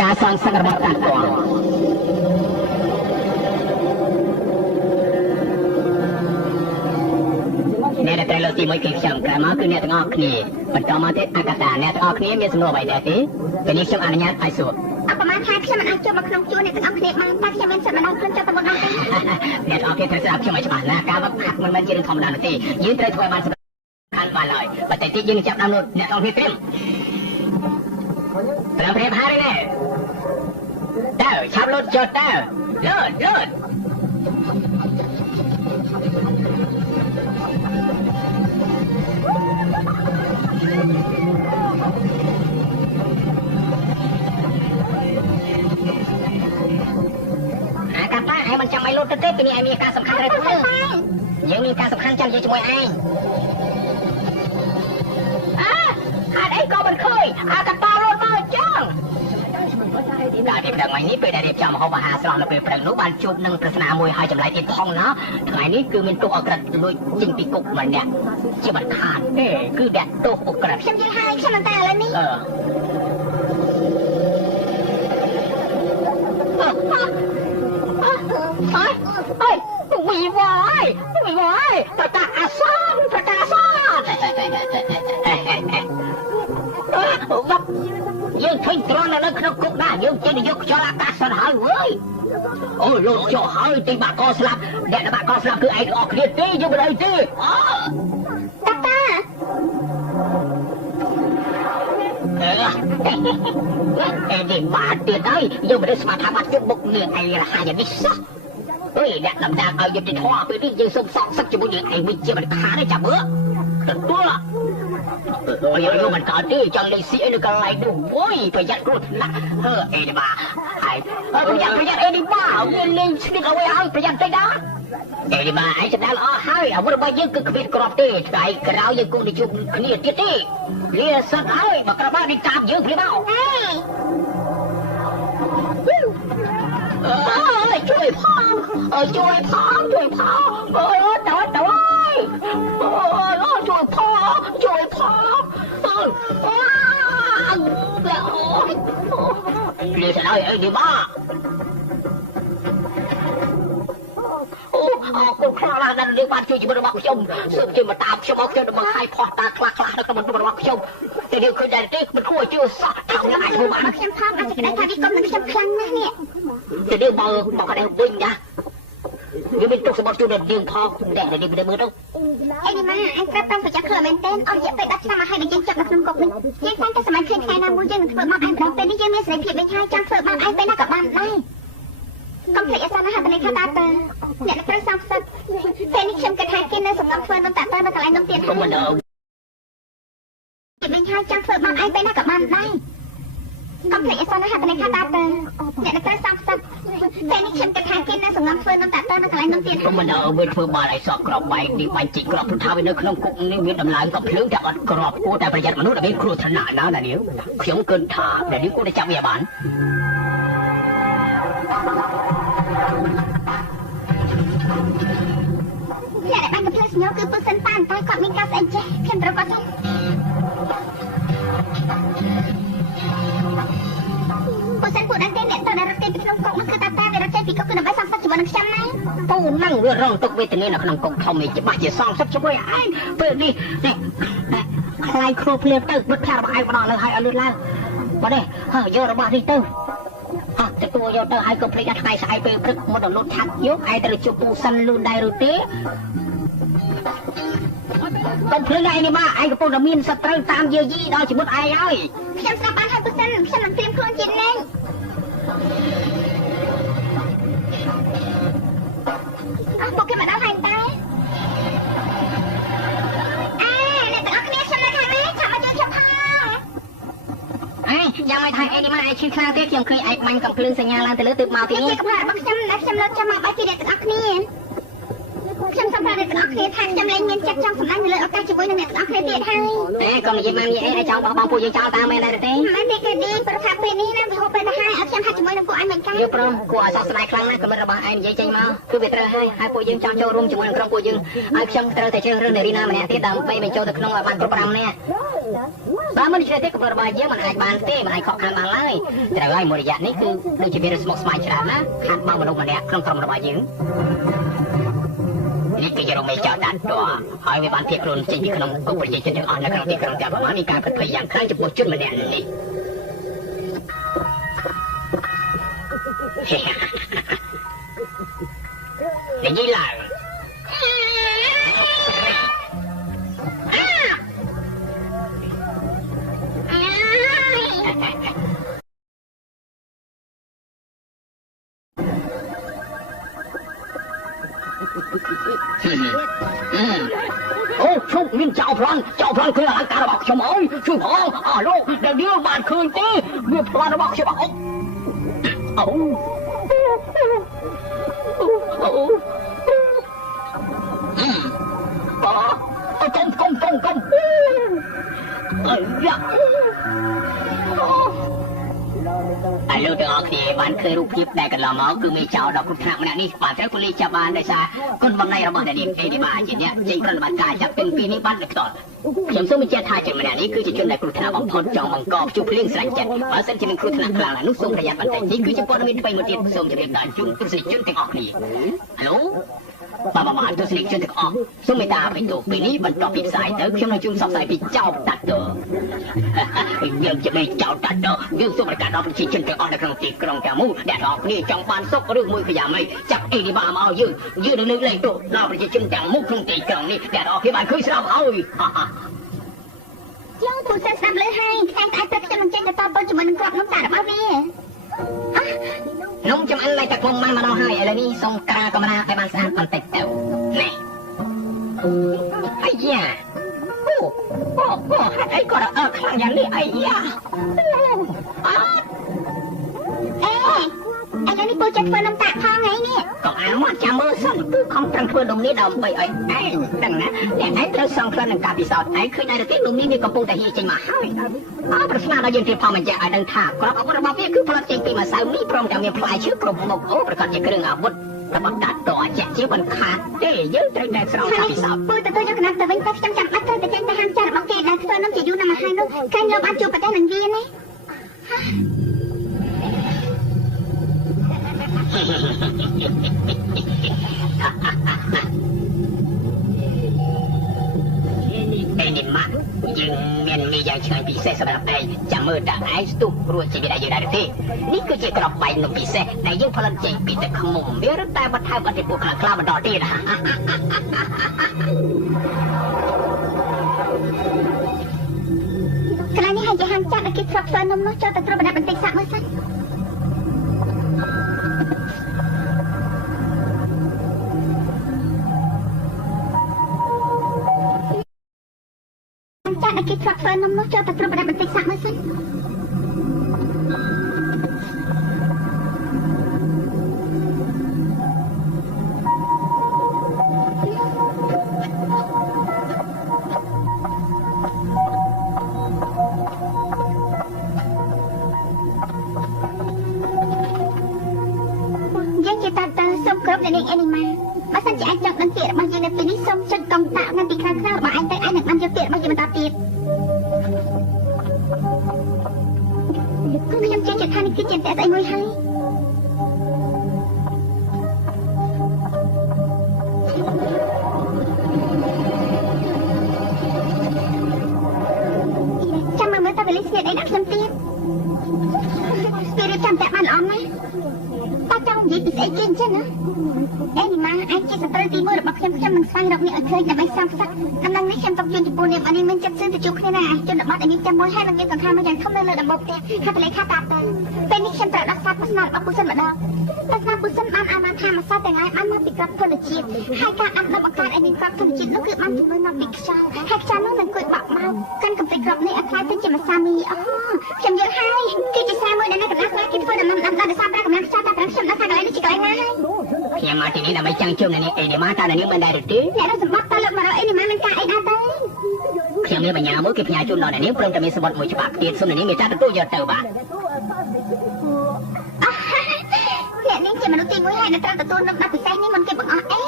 ការសងសឹករបស់តាកងអ្នកដែលត្រូវលើកទី1គឺខ្ញុំក្រោយមកគឺអ្នកទាំងអស់គ្នាបន្តមកទៀតអកតាអ្នកទាំងអស់គ្នាមានសំណួរអ្វីដែរទេពេលនេះខ្ញុំអនុញ្ញាតឲ្យសួរអបមាថាខ្ញុំមិនអាចចូលមកក្នុងជួរអ្នកទាំងអស់គ្នាបានតែខ្ញុំមានសិទ្ធិបណ្ដោយខ្លួនចូលទៅមុនដល់ទេអ្នកទាំងអស់គ្នាត្រូវស្ដាប់ខ្ញុំឲ្យច្បាស់ណាការវឹកហាត់មិនមែនជារឿងធម្មតានោះទេយើងត្រូវធ្វើឲ្យបានសម្រាប់បានឡើយបើតែតិចយើងចាប់ដើមលោកអ្នកទាំងអស់គ្នាត្រៀមប្រៀបហើយណែតើឆាប់លោតចុះតើលោតកាប៉ាឲ្យមិនចាំឲ្យលោតទៅទេពេលនេះឲ្យមានការសំខាន់ត្រូវធ្វើយើងមានការសំខាន់ចាំនិយាយជាមួយឯងហេតុអីក៏មិនឃើញកាប៉ាលោតមកចឹងការរៀបដឹងថ្ងៃនេះពេលដែលរៀបចំម្ហូបអាហារស្រស់នៅពេលព្រឹកនោះបានជួបនឹងប្រស្នាមួយឲ្យចម្លែកទៀតផងណាថ្ងៃនេះគឺមានទោសអក្រិតលួចចេញពីគុកម្នាក់ជាមិនខានទេគឺអ្នកទោសអក្រិតខ្ញុំយល់ហើយខ្ញុំមិនតែឥឡូវនេះវីវ៉ាយប្រកាសអាសន្នយើងឃើញត្រង់នៅក្នុងគុកណាយើងចេញយកខ្យល់អាកាសសិនហើយវើយអូលោកចុះហើយទីបាក់កស្លាប់អ្នកដែលបាក់កស្លាប់គឺឯងទាំងអស់គ្នាទេយើងមិនអីទេតាអេនេះបានទៀតហើយយើងមិនได้ស្មានថាបាត់ជុំមុខនាងឯងរហ័យនេះសោះអើយអ្នកតំណាងឲ្យយុត្តិធម៌ពេលនេះយើងសូមសងសឹកជាមួយនាងឯងវិញជាមិនខានទេចាំមើលទទួលអូយមិនកើតទេចង់លេងស៊ីអីនៅកន្លែងនោះអូយប្រយ័ត្នគ្រោះថ្នាក់អេនេះបាទហើយប្រយ័ត្នអេនេះបាទមានលេងស្គិតអ្វីឲ្យប្រយ័ត្នតិចណាអេនេះបាទឯងចំណាល់ល្អហើយអាវុធរបស់យើងគឺគ្មានក្របទេថ្ងៃក្រោយយើងគង់ទៅជួបគ្នាទៀតទេលាសិនហើយបើក្របបាននេះតាមយើងភ្លាមមកជួយផងអើយជួយផងអូយទៅអូជួយផងแล้วเรียกอะไรไอ้นี่บ้าคุณคราวนั้นเรียกบ้านช่วยจีบระวังชมซึ่งจีมาตามชมเอาเจ้ามาให้พอตาคลาแล้วก็มันระวังชมแต่เดี๋ยวเคยได้ที่มันคั่วชื่อซะทำยังไงรู้บ้างខ្ញុំផងអាចจะได้ថាវាកុំនឹងខ្ញុំខ្លាំងណាស់នេះแต่เดี๋ยวบอกอะไรวิ่งนะយើងមានទុកសម្បត្តិជួនដល់យើងផងតែនេះមិនមើលទៅអីនេះម៉ាអញប្រាប់តាំងប្រចាំខ្លួនមែនទេអស់រយៈពេល10ឆ្នាំមកហើយដែលយើងចាប់នៅក្នុងគុកនេះយើងតែសម័យឃើញថ្ងៃណាមួយយើងនឹងធ្វើបាបឯងម្ដងពេលនេះយើងមានសេរីភាពវិញហើយចង់ធ្វើបាបឯងពេលណាក៏បានដែរកុំភ្លេចអសនហបនៃខាតាតើអ្នកត្រូវសំសិទ្ធពេលនេះខ្ញុំគិតថាគេនៅសំណងធ្វើនំតាតើនៅកន្លែងនំទៀតហើយវិញហើយចង់ធ្វើបាបឯងពេលណាក៏បានដែរកុំភ្លេចអសនហបនៃខាតាតើអ្នកត្រូវសំសិទ្ធពេលនេះខ្ញុំគិតថាគេនៅសំណងធ្វើនំតាតើនៅកន្លែងនំទៀតហើយមិនដល់វាធ្វើបាបឲ្យសក់ក្របបែកនេះបាញ់ជីកក្របព្រោះថាវានៅក្នុងគុកនេះមានដំឡើងក៏ភ្លើងតែអត់ក្របគួរតែប្រយ័ត្នមនុស្សដែលមានគ្រោះថ្នាក់ណានាងខ្ញុំគិតថាដែលនេះគួរតែចាប់វាបានអ្នកដែលបានកំភ្លើសញោគឺពុសិនប៉ានតែគាត់មានការស្អីចេះខ្ញុំត្រូវគាត់ទេពុសិនពួកนั้นទេអ្នកតើរត់ចេញពីក្នុងគុកនោះគឺតាវារត់ចេញពីគុកគឺដើម្បីសងសឹកជាមួយនឹងខ្ញុំណាពូហ្នឹងវារងទុកវេទនានៅក្នុងគុកធំនេះច្បាស់ជាសងសឹកជាមួយឯងពេលនេះខ្លាយគ្រូភ្លាមទៅបិទផ្ទះរបស់ឯងម្ដងលើឲ្យលឿនឡើងមកនេះយករបស់នេះទៅទទួលយកទៅឲ្យក៏ភ្លេចថ្ងៃស្អែកពេលព្រឹកមុនដល់លូតឆាត់យកឯងត្រូវជួបពូសិនលឿនដែរឬទេកុំភ្លេចឯងនេះមកឯងកំពុងតែមានសត្រូវតាមយាយីដល់ជីវិតឯងហើយខ្ញុំស្ដាប់បានហើយពុសិនខ្ញុំនឹងត្រៀមខ្លួនជានិញពួកគេមកដល់ហើយតែអ្នកទាំងអស់គ្នាខ្ញុំនៅខាងនេះចាំមកជួយខ្ញុំផងយ៉ាងម៉េចថាឯនេះមកឯងឈឺខ្លាំងទេខ្ញុំឃើញឯងបាញ់កំភ្លើងសញ្ញាឡើងទៅលើទើបមកទីនេះជាកំណត់របស់ខ្ញុំដែលខ្ញុំលើកចាំមកបាយពីអ្នកទាំងអស់គ្នា ខ្ញុំសំខាន់អ្នកទាំងអស់គ្នាថាខ្ញុំលែងមានចិត្តចង់សម្លាញ់លើឱកាសជាមួយនឹងអ្នកទាំងអស់គ្នាទៀតហើយតែក៏និយាយមកនិយាយអីចង់បងពួកយើងចោលតាមមែនដែរទេមិនទេគឺឌីប្រថាពេលនេះណាវាហូបពេលទៅហើយអត់ខ្ញុំហាត់ជាមួយនឹងពួកឯងមិនកាយព្រមគួរឲ្យសោកស្ដាយខ្លាំងណាស់គំនិតរបស់ឯងនិយាយចេញមកគឺវាត្រូវហើយពួកយើងចង់ចូលរួមជាមួយនឹងក្រុមពួកយើងឲ្យខ្ញុំត្រូវតែជ្រើសរើសនារីណាម្នាក់ទៀតដើម្បីបញ្ចូលទៅក្នុងឲ្យបានគ្រប់5នាក់បើមិននិយាយទេគំនិតរបស់យើងមិនអាចបានទេមិនអាចខកខានបានឡើយត្រូវហើយមួយរយៈនេះគឺដូចជាមានស្មុគស្មាញច្រើនណាស់ខាត់មកមនុស្សម្នាក់ក្នុងក្រុមរបស់យើងនេះគឺជារមេចោលតាត់តហើយវាបានធៀបខ្លួនចេញពីក្នុងគុកប្រជាជនទាំងអស់នៅក្នុងទីក្រុងទាំងប្រមាណមានការប្រព្រឹត្តយ៉ាងខ្លាំងចំពោះជនម្នាក់នេះនិយាយឡើងអូជុំមានចៅប្លន់គឺអលង្ការរបស់ខ្ញុំអើយជួយផងអស់លោកដែលយើងបានឃើញទេវាប្លន់របស់ខ្ញុំអូកុំអាយ៉ាអាលោកទាំងអស់គ្នាបានឃើញរូបភាពដែលកន្លងមកគឺមានចៅដល់គ្រប់ថ្នាក់ម្នាក់នេះបានត្រូវប៉ូលីសចាប់បានដោយសារគុណបំណងរបស់អ្នកនាងទេនេះបានជាអ្នកចេញប្រតិបត្តិការចាប់ទាំងពីរនេះបានដោយផ្ទាល់ខ្ញុំសូមបញ្ជាក់ថាជនម្នាក់នេះគឺជាជនដែលគ្រោះថ្នាក់បំផុតចង់បង្កភ្ជុំភ្លៀងស្រេចចិត្តបើសិនជាមានគ្រោះថ្នាក់ខ្លាំងនោះសូមប្រយ័ត្នបន្តិចនេះគឺជាព័ត៌មានថ្មីមួយទៀតសូមជម្រាបដល់ជូនទស្សនិកជនទាំងអស់គ្នាហៅបាទទស្សនិកជនទាំងអស់សូមមេត្តាបិទទូពេលនេះបន្ទាប់ពីផ្សាយទៅខ្ញុំនឹងជូនផ្សព្វផ្សាយពីចោលតាត់តយើងជាមេចោលតាត់តយើងសូមប្រកាសដល់ប្រជាជនទាំងអស់នៅក្នុងទីក្រុងទាំងមូលដែលទាំងគ្នាចង់បានសុខឬមួយក៏យ៉ាងម៉េចចាប់អីនេះមកឲ្យយើងនឹងលើកលែងទោសដល់ប្រជាជនទាំងមូលក្នុងទីក្រុងនេះដែលទាំងគ្នាបានឃើញស្រាប់ហើយយើងទូសិនស្ដាប់លើហើយថ្ងៃស្អែកទៅខ្ញុំនឹងចេញទៅតបជាមួយនឹងក្រុមនោះតារបស់វានំចំអិនlạiតែខ្ញុំបានមកដល់ហើយឥឡូវនេះសូមក្រាកាមេរ៉ាឲ្យបានស្អាតបន្តិចទៅនេះអាយ៉ាអូអីក៏អើខ្លាំងយ៉ាងនេះអាយ៉ាឥឡូវនេះពូចិត្តធ្វើនំតាក់ផងហើយនេះកុំអានមកចាំមើលសិនគឺខំប្រឹងធ្វើនំនេះដើម្បីឲ្យឯងដឹងណាអ្នកឯងត្រូវសងខ្លះនឹងការពិសោធន៍ឯងឃើញដែរទេនំនេះវាកំពុងតែហៀចេញមកហើយប្រស្នាដល់យើងទៀតផងបញ្ជាក់ឲ្យដឹងថាក្របអាវុធរបស់វាគឺផលិតចេញពីម្សៅមីព្រមទាំងមានផ្លែឈើគ្រប់មុខប្រកាសជាគ្រឿងអាវុធរបស់តាតជាក់ជាមិនខាតទេយើងត្រូវតែស្រោចការពិសោធន៍ពូទទួលយកកណាត់ទៅវិញតែខ្ញុំចាំបាច់ត្រូវតែចេញទៅហាងចាស់របស់គេដែលធ្វើនំជាយូរណាស់មកហើយនោះកាញ់លោកអាចជួបប្រទេសនឹងវាណាឯនេះម៉ាក់យើងមានមីយ៉ាងឆ្ងាញ់ពិសេសសម្រាប់ឯងចាំមើលតើឯងស្ទុះរួចជាវាយើងដែរទេនេះគឺជាក្របបែកនំពិសេសដែលយើងផលិតចេញពីទឹកឃ្មុំវារឹតតែបន្ថែមអតិពលខ្លាំងបន្តទៀតកន្លែងនេះហើយជាហាងចាស់ដែលគេធ្លាប់ធ្វើនំនោះចូលទៅត្រួតពិនិត្យបន្តិចសាក់មើលសិនចាស់ដែលគេធ្លាប់ធ្វើនំនោះចូលទៅត្រួតពិនិត្យបន្តិចសាក់មើលសិនគ្រប់អ្នកនាងអេនីម៉ាបើសិនជាអាចចង់ដឹងពាក្យរបស់យើងនៅពេលនេះសូមចុចកុងតាក់នៅទីខាងក្រៅរបស់ឯងទៅឯងនឹងបានយកពាក្យរបស់យើងបន្តទៀតខ្ញុំជឿថានេះគឺជាតែស្អីមួយហើយចាំមើលតើវេលាស្ងៀតអីដាក់ខ្ញុំទៀតវារៀបចំតែបានល្អណាស់តើចង់និយាយពីស្អីគេអញ្ចឹងណាអេនីម៉ាឯងជាសត្រូវទី1របស់ខ្ញុំនឹងស្វែងរកអ្នកឲ្យឃើញដើម្បីសងសឹកដំណឹងនេះខ្ញុំតបជូនចំពោះអ្នកអានេះមានចិត្តសឿនទៅជួបគ្នាណាជនបទឲ្យមានចាំមួយហើយនឹងមានសង្ឃាមកយ៉ាងធំនៅលើដំបូលផ្ទះខាត់លេខាតាទៅពេលនេះខ្ញុំត្រូវដោះស្រាយប្រស្នារបស់ពូសិនម្ដងតែស្នាពូសិនបានអានថាម្សៅទាំងឡាយបានមកពីក្របធនជាតិហើយការអាប់ដុតបង្កើតឲ្យមានក្របធនជាតិនោះគឺបានជំនួយមកពីខ្យល់ហើយខ្យល់នោះនឹងជួយបក់មកកាន់កំទេចក្របនេះឲ្យខ្លាយទៅជាម្សៅមីខ្ញុំយល់ហើយគឺជាសារមួយដែលនៅកណ្ដាលខ្លះគេធ្វើដំណំដាំដោយសារប្រើកម្លាំងខ្យល់តែប្រាំខ្ញុំដល់ថាកន្លែងនេះជាកន្លែងណាហើយខ្ញុំ ចាំមកទីនេះដើម្បីចាំជុំនេះអេនីម៉ាតានេះមិនដែរទេអ្នករកសម្បត្តិតើលើកមកអេនីម៉ាមានការអីដែរទេខ្ញុំមានបញ្ញាមួយគេផ្ញើជូនដល់នេះព្រមតែមានសម្បត្តិមួយច្បាប់ទៀតសុំនេះមានចាត់ទទួលយកទៅបាទអ្នកនេះជាមនុស្សទី1ហើយនៅត្រូវទទួលនឹងបទពិសោធន៍នេះមិនគេបង្អស់អី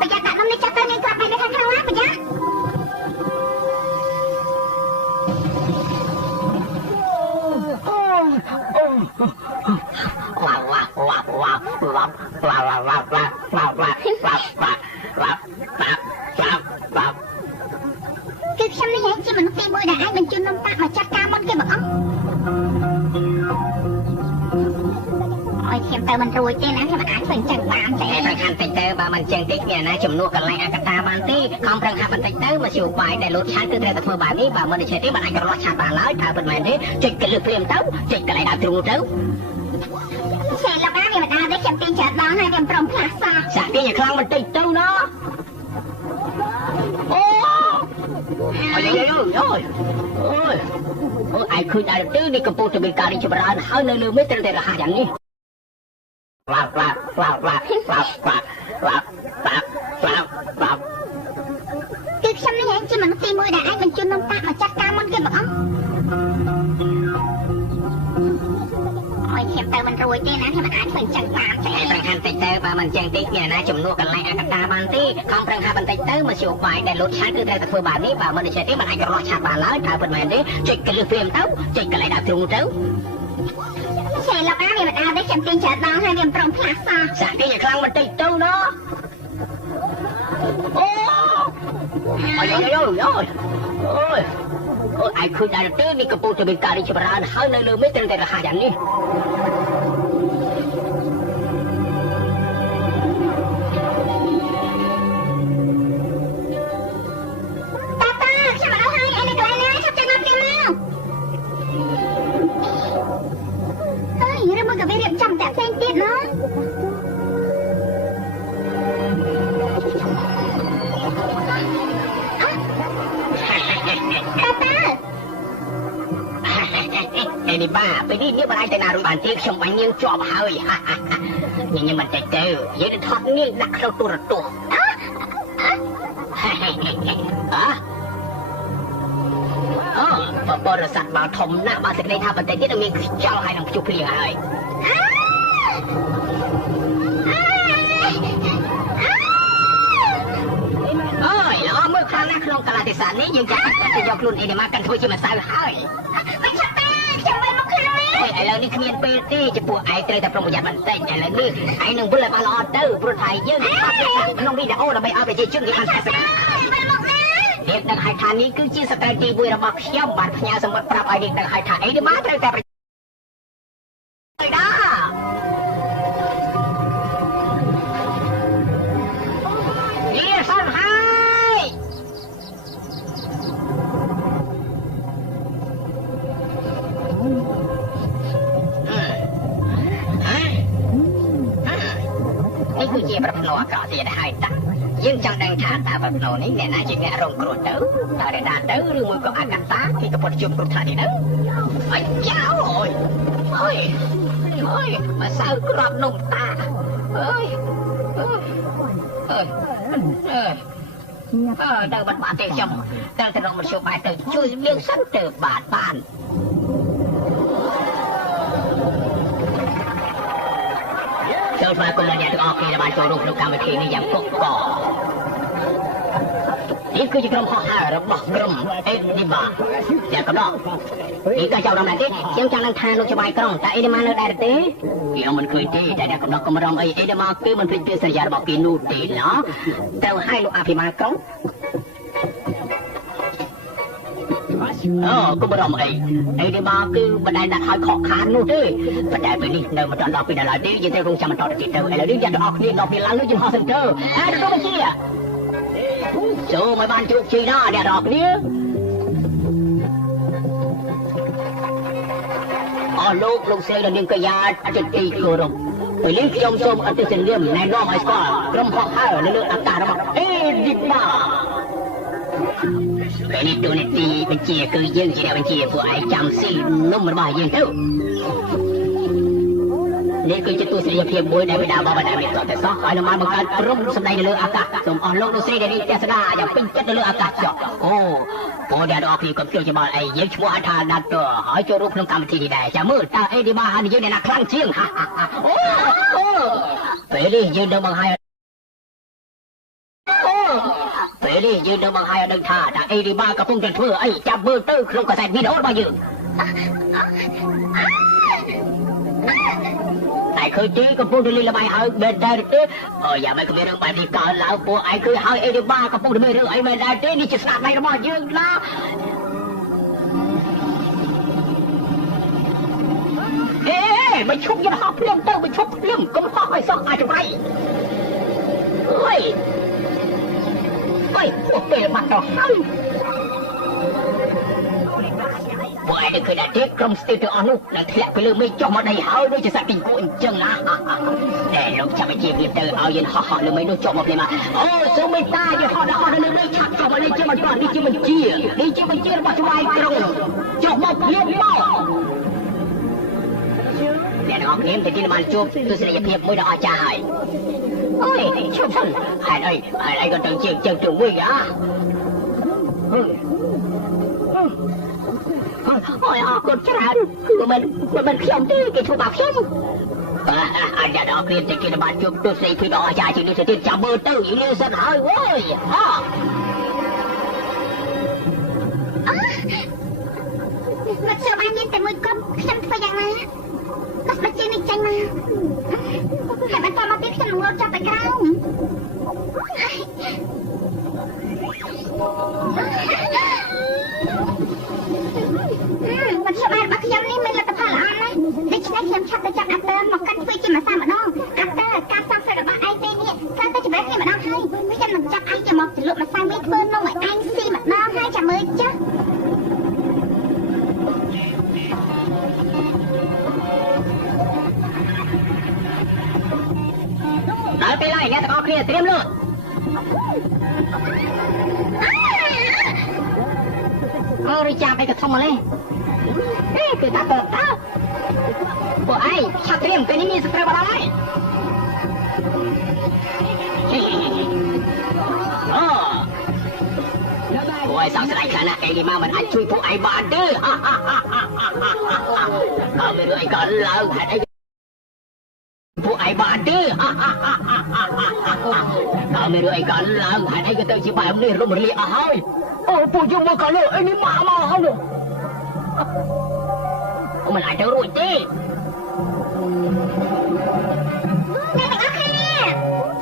ប្រយ័ត្នដាក់នំនេះចាប់ទៅនេះក្រាបបែរនៅខាងក្រៅណាប្រយ័ត្នគឺខ្ញុំនេះជាមនុស្សទី1ដែលអាចបញ្ជូននំតាក់មកចាត់ការមុនគេបង្អស់អើយខ្ញុំទៅមិនរួចទេណាខ្ញុំអាចធ្វើអញ្ចឹងបានទេសំខាន់តិចទៅបើមិនចឹងតិចមានណាជំនួសកន្លែងអកតាបានទេខំប្រឹងហាត់បន្តិចទៅមកជាឧបាយដែលលោតឆានគឺត្រូវតែធ្វើបែបនេះបើមិនដូច្នេះទេមិនអាចរលាស់ឆានបានឡើយថាពិតមែនទេចុចកលឹះព្រាមទៅចុចកន្លែងដើរទ្រូងទៅសេឡប់ណាវាមិនដើរទេខ្ញុំទាញច្រើនដល់ហើយខ្ញុំព្រមផ្លាស់សោះសាក់ទាញឲ្យខ្លាំងបន្តិចទៅណាអូអើយអូយអាយឃើញដែរទេនេះកំពុងតែមានការរីកចម្រើនហើយនៅលើមេត្រូវតែរហ័សយ៉ាងនេះវ៉ាគឺខ្ញុំនេះជាមនុស្សទី1ដែលអាចបញ្ជូននំតាក់មកចាត់ការមុនគេបង្អស់អើយខ្ញុំទៅមិនរួចទេណាខ្ញុំអាចធ្វើអញ្ចឹងបានទេសំខាន់តិចទៅបើមិនចឹងតិចមានណាជំនួសកន្លែងអកតាបានទេខំប្រឹងហាត់បន្តិចទៅមកជាឧបាយដែលលោតឆានគឺត្រូវតែធ្វើបែបនេះបើមិនដូច្នេះទេមិនអាចរលាស់ឆានបានឡើយថាពិតមែនទេចុចកលឹះព្រាមទៅចុចកន្លែងដើរទ្រូងទៅសេឡប់ណាវាមិនដើរទេខ្ញុំទាញច្រើនដល់ហើយខ្ញុំព្រមផ្លាស់សោះសាក់ទាញឲ្យខ្លាំងបន្តិចទៅណាអូអើយអាយឃើញដែរទេនេះកំពុងតែមានការរីកចម្រើនហើយនៅលើមេត្រូវតែរហ័សយ៉ាងនេះចាំតែផ្សេងទៀតណាអេនេះបាពេលនេះបានតែណារុំបានទេខ្ញុំបាញ់នាងជាប់ហើយញញឹមបន្តិចទៅនិយាយទៅថត់នាងដាក់ក្នុងទូរទស្សន៍បរិស័ទបើធំណាស់បើសេចក្តីថាបន្តិចទៀតមានខ្យល់ហើយនឹងភ្ជុះភ្លៀងហើយអូយល្អមើលខ្លាំងណាស់ក្នុងកលាទេសៈនេះយើងចាក់ទៅយកខ្លួនអេនីម៉ាកាន់ធ្វើជាម្សៅហើយមិនឆាប់ទេខ្ញុំមិនមកខ្លួននេះឥឡូវនេះគ្មានពេលទេចំពោះឯងត្រូវតែប្រុងប្រយ័ត្នបន្តិចឥឡូវនេះឯងនឹងវិលឲ្យបានល្អទៅព្រោះថាយើងក្នុងវីដេអូដើម្បីឲ្យប្រជាជនគេបានស្គាល់អ្នកដឹងហើយថានេះគឺជាស្ត្រេទី1របស់ខ្ញុំបានផ្ញើសម្បត្តិប្រាប់ឲ្យអ្នកដឹងហើយថាអេនីម៉ាត្រូវតែគឺជាប្រផ្នូលអាក្រក់ទៀតហើយតាយើងចង់ដឹងថាតើប្រផ្នូលនេះអ្នកណាជាអ្នករងគ្រោះទៅតើរដាទៅឬមួយក៏អកតាគេកំពុងជួបគ្រោះថ្នាក់នេះទៅអាយ៉ាអូយមកសៅក្របនំតាអើយទៅបាត់ទេខ្ញុំទៅរកមធ្យោបាយទៅជួយយើងសិនទៅបានចូលស្វាគមន៍អ្នកទាំងអស់គ្នាបានចូលរួមក្នុងកម្មវិធីនេះយ៉ាងកុកកនេះគឺជាក្រុមហោះហើររបស់ក្រុមអេនីម៉ាយ៉ាងកំដរនេះក៏ចៅរំដែរទេខ្ញុំចង់នឹងថាលោកច្បាយក្រុងតើអេនីម៉ានៅដែរទេខ្ញុំមិនឃើញទេតែអ្នកកំដរកំរំអីអេនីម៉ាគឺមិនព្រិចទេសន្យារបស់គេនោះទេណាត្រូវឲ្យលោកអភិបាលក្រុងគុំរំអីនេះមកគឺមិនដែលដាក់ឲ្យខកខាននោះទេប៉ុន្តែពេលនេះនៅមិនដល់ពីដល់ទេយើងត្រូវរងចាំបន្តទៀតទៅឥឡូវនេះយើងទាំងអស់គ្នាដល់ពេលឡើងលើយន្តហោះសិនទៅទទួលបញ្ជាចូលមកបានជោគជ័យណាអ្នកទាំងអស់គ្នាអស់លោកស្រីនិងនាងកយ៉ាចិត្តទីគោរពពេលនេះខ្ញុំសូមអធិស្ឋាននាមណែនាំឲ្យស្គាល់ក្រុមហោះហើរនៅលើអាកាសរបស់អេនីម៉ាពេលនេះទូនីតិបញ្ជាគឺយើងជាអ្នកបញ្ជាពួកឯងចាំស៊ីនំរបស់យើងទៅ នេះគឺជាទស្សនីយភាពមួយដែលបិតាបបានមានតតែសោះហើយនឹងបានបង្កើតព្រំសម្ដែងនៅលើអាកាសសូមអស់លោកលោកស្រីដែលនេះទេសនាយ៉ាងពេញចិត្តនៅលើអាកាសចុះអូបងអ្នកនរគ្នាក៏ជួយច្បល់អីយើងឈ្មោះថាដាត់ទ័រហើយចូលរួមក្នុងកម្មវិធីនេះដែរចាំមើលតើអេឌីម៉ាហើយយើងអ្នកណាខ្លាំងជាងអូពេលនេះយើងនឹងបង្ហាញពេលនេះយើងនឹងបង្ហាញឲ្យដឹងថាតើអេឌីម៉ាកំពុងតែធ្វើអីចាំមើលទៅក្នុងកាសែតវីដេអូរបស់យើងតែឃើញទេកំពុងតែលេងល្បែងហើយមែនដែរទេអូយ៉ាមិនគ្មានរឿងបែបនេះកើតឡើងពួកឯងឃើញហើយអេឌីម៉ាកំពុងតែមានរឿងអីមែនដែរទេនេះជាស្នាដៃរបស់យើងណាអេមិនឈប់យកហោះភ្លាមទៅមិនឈប់ភ្លាមកុំហោះឲ្យសោះអាចចម្រៃអើយពួកពេលបាត់ទៅហើយពួកឯងឃើញតែក្រុមស្ទីលទាំងអស់នោះដែលធ្លាក់ពីលើមេឃចុះមកដីហើយដូចជាសត្វពីគូអញ្ចឹងណាតែលោកចាំឲ្យជាវាទៅឲ្យយើងហោះលើមេឃនោះចុះមកភ្លាមអូសូមមេត្តាយើងហោះដល់លើមេឃឆាប់ចុះមកលេងជាមិនទាន់នេះជាបញ្ជារបស់ស្វាយក្រុងចុះមកភ្លាមមកអ្នកនរគ្នាទៅទីបានជួបទស្សនីយភាពមួយដ៏អស្ចារ្យហើយអូយឈប់សិនហេតុអីក៏ទៅជាចឹងទៅវិញអូយអរគុណច្រើនមិនខ្ញុំទេគេធ្វើបាបខ្ញុំអញដល់គ្រាតែគេបានជួបទស្សនីយភាពដ៏អស្ចារ្យជាងនេះទៅទៀតចាំមើលទៅយីសិនហើយអូយមកចូលបានមានតែមួយកុំខ្ញុំធ្វើយ៉ាងណាក៏ស្ដេចជានេះចាញ់មកហើយបន្តមកទៀតខ្ញុំងល់ចាប់ទៅក្រោមមកចូលបានរបស់ខ្ញុំនេះមានលទ្ធផលល្អណាស់ដូច្នេះខ្ញុំឆាប់ទៅចាប់អាទ័រមកកាន់ធ្វើជាម្សាម្ដងអាទ័រការសងសឹករបស់ឯងពេលនេះត្រូវតែជម្រះគ្នាម្ដងហើយខ្ញុំនឹងចាប់ឯងចាំមកជលក់ម្សាវិញធ្វើនំឲ្យឯងស៊ីម្ដងហើយចាំមើលចាស់ដល់ពេលហើយអ្នកទាំងអស់គ្នាត្រៀមលូតអូរីចាំឯកធំមកលេគឺតាទៅពួកឯងឆាប់ត្រៀមពេលនេះមានសត្រូវដល់ហើយពួកឯងសង្ស័យខ្លាំងណាស់អេឌីម៉ាមិនអាចជួយពួកឯងបានទេអើមិនអីក៏ឡើងហេតុអីពួកឯងបានទេតើមានរឿងអីកើតឡើងហេតុអីក៏ទៅជាបែបនេះរំរលាយអស់ហើយអូពួកយើងមកក៏លើអីនេះមកហើយនោះមិនអាចទៅរួចទេអ្នកទាំងអស់គ្នា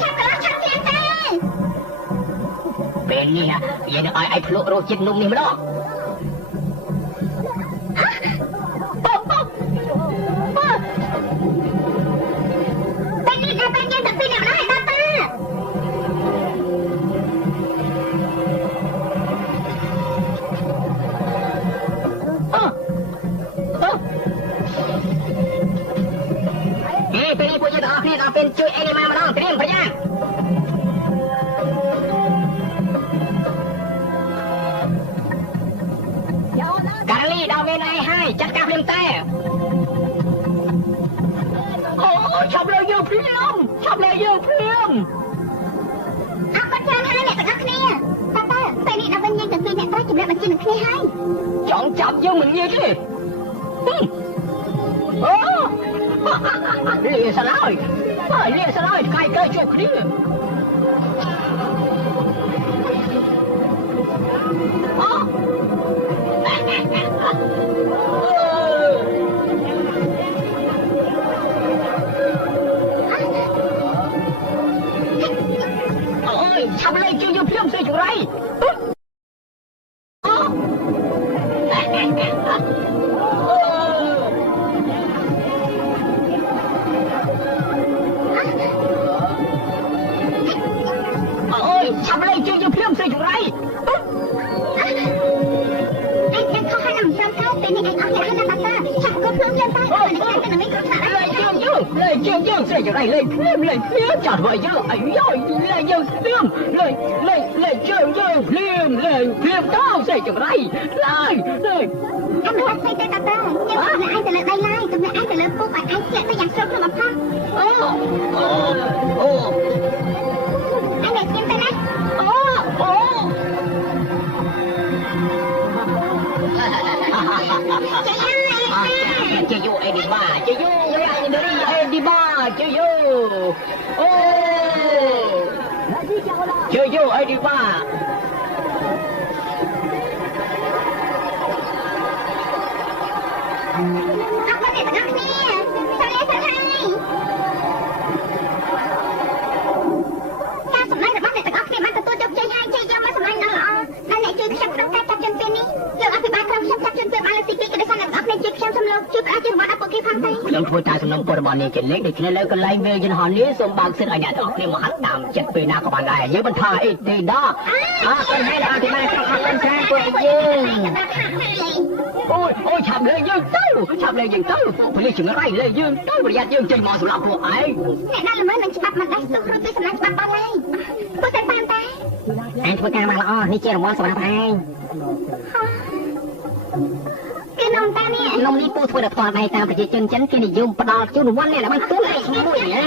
ចាប់កន្លះឆាប់ទៀតទេពេលនេះយើងនឹងឲ្យឯងភ្លក់រសជាតិនំនេះម្ដងเป็นជួយអេម៉ាម្ដងត្រៀមប្រយ័ត្នកាលីដល់វេលាហើយចាត់ការភ្លាមតែអូឈប់លើយើងភ្លាមឈប់លើយើងភ្លាមអរគុណច្រើនហើយអ្នកទាំងអស់គ្នាតើពេលនេះដល់វិញយើងទាំងពីរអ្នកត្រូវជម្រាបបញ្ជានឹងគ្នាហើយចង់ចាប់យើងមិនងាយទេអូលាសាឡយលាសាឡយកាយជួបគ្នាអូយឆាប់លេងជាយើងភ្លាមស្អីចង្រៃយើងស្រីចង្រៃលេងភ្លាមចាត់ឲ្យយើងអាយលេងយើងភ្លាមលេងយើងភ្លាមតោស្រីចង្រៃលេងអត់ស្អីទេតាខ្ញុំឯងទៅលើដៃឡាយទំនាក់ឯងទៅលើពុកឲ្យឯង ធ្លាក់ទៅយ៉ាងស្រុកក្នុងផងអូអញអ្នកស្គៀមទៅណាជាយូអេឌីបាជាយូអេឌីបាជាយូអូជាយូអេឌីបាអត់មកអ្នកទាំងអស់គ្នាសាលេសាហើយការសម្ដែងរបស់អ្នកទាំងអស់គ្នាបានទទួលជោគជ័យហើយជ័យយកមកសម្ដែងដល់ល្អដែលអ្នកជួយខ្ញុំក្នុងការចាប់ជនពេលនេះលោកអភិបាលក្រុមខ្ញុំចាប់ជនពេលបានលើកទី2ក៏ដោយសារអ្នកទាំងអស់គ្នាជួយខ្ញុំសំឡូកជួយផ្ដល់ជារបស់ដល់ពួកគេផងដែរខ្ញុំធ្វើតាមសំណុំពររបស់នេះជាលេខដូច្នេះលើកន្លែងវាយន្តហោះនេះសូមបើកសិទ្ធិឲ្យអ្នកទាំងអស់គ្នាមកហាត់តាមចិត្តពេលណាក៏បានដែរយើងមិនថាអីទេដល់ប៉ុន្តែអភិបាលក្រុមហាត់ឡើងខាងពួកយើងអូយឆាប់លេងយើងទៅពួកប៉ូលីសចង្រៃលេងយើងទៅប្រយ័ត្នយើងចេញមកសម្រាប់ពួកឯងអ្នកណាល្មើសនឹងច្បាប់មិនដាច់ទុករួចពីសំណាក់ច្បាប់បានឡើយពួកតែតាមតែឯងធ្វើការបានល្អនេះជារង្វាន់សម្រាប់ឯងគេនំតានេះនំនេះពូធ្វើដល់ផ្ទាល់ឯងតាមប្រជាជនចិនគេនិយមផ្ដល់ជូនរង្វាន់នេះដើម្បីទូលឯងឈ្មោះមួយណា